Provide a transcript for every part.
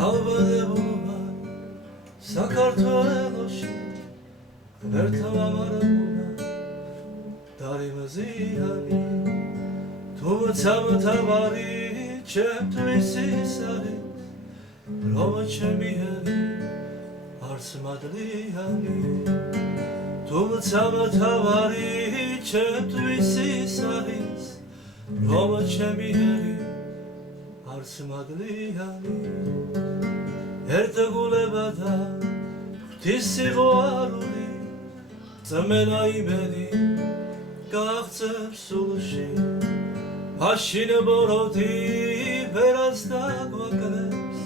თავბადებულობა საქართველოში ღმერთმა ამარებულა დარიმაზიანი თუმცა მთავარი ჩემთვის ის არის რომ ჩემი ერი არც მადლიანი თუმცა მთავარი ჩემთვის ის არის რომ ჩემი ერი არც მადლიანი ერთგულება და ღვთის სიყვარული წმენა იმედი გაღწევს სულში მაშინ ბოროტი ვერას დაგვაკლებს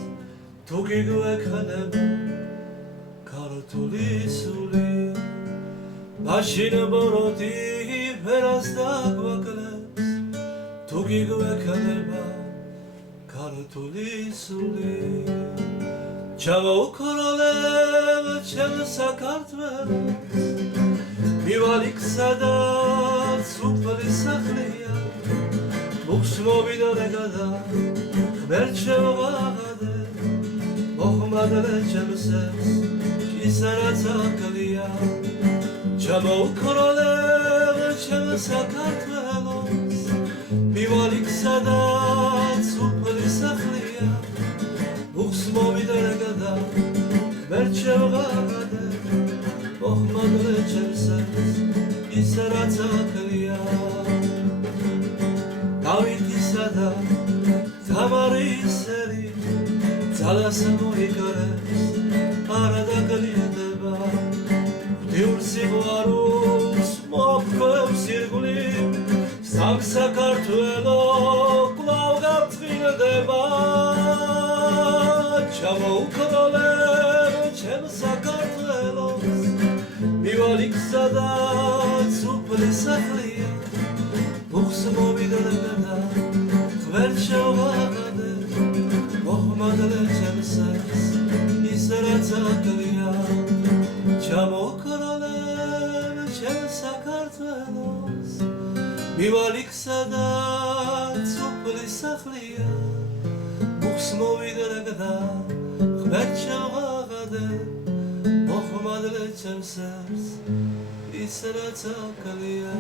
თუ გიგვექნება ქართული სული მაშინ ბოროტი ვერას დაგვაკლებს თუ გიგვექნება ქართული სული ჩამოუქროლებ ჩემ საქართველოს მივალი სადაც უფალი სახლია მუხს მოვიდოდე და ღმერთ შევაღადე მოხმადლე ჩემს ის რაც აკლია ჩამოუქროლებ ჩემ საქართველოს მივალი სადაც უფალი სახლია მუხს მოვიდოდე და ღმერთ შევაღადე მოხმადლე ჩემს ის რაც აკლია დავითისა და თამარის ერი ძალას მოიგარებს არა დაგლირდება ღვთიურ სიყვარულს მოფქვევს ირგვლივ სამ საქართველო კვლავ გავწყინდება ჩამოუქროლებ ჩემ საქართველოს მივალი სადაც უფალი სახლია მუხს მოვიდოდე და ღმერთ შევაღადე მოხმადლე ჩემს ის რაც აკლია ჩამოუქროლებ ჩემ საქართველოს მივალი სადაც უფალი სახლია მუხს მოვიდოდე და ღმერთ შევაღადე მოხმადლე ჩემს ის რაც აკლია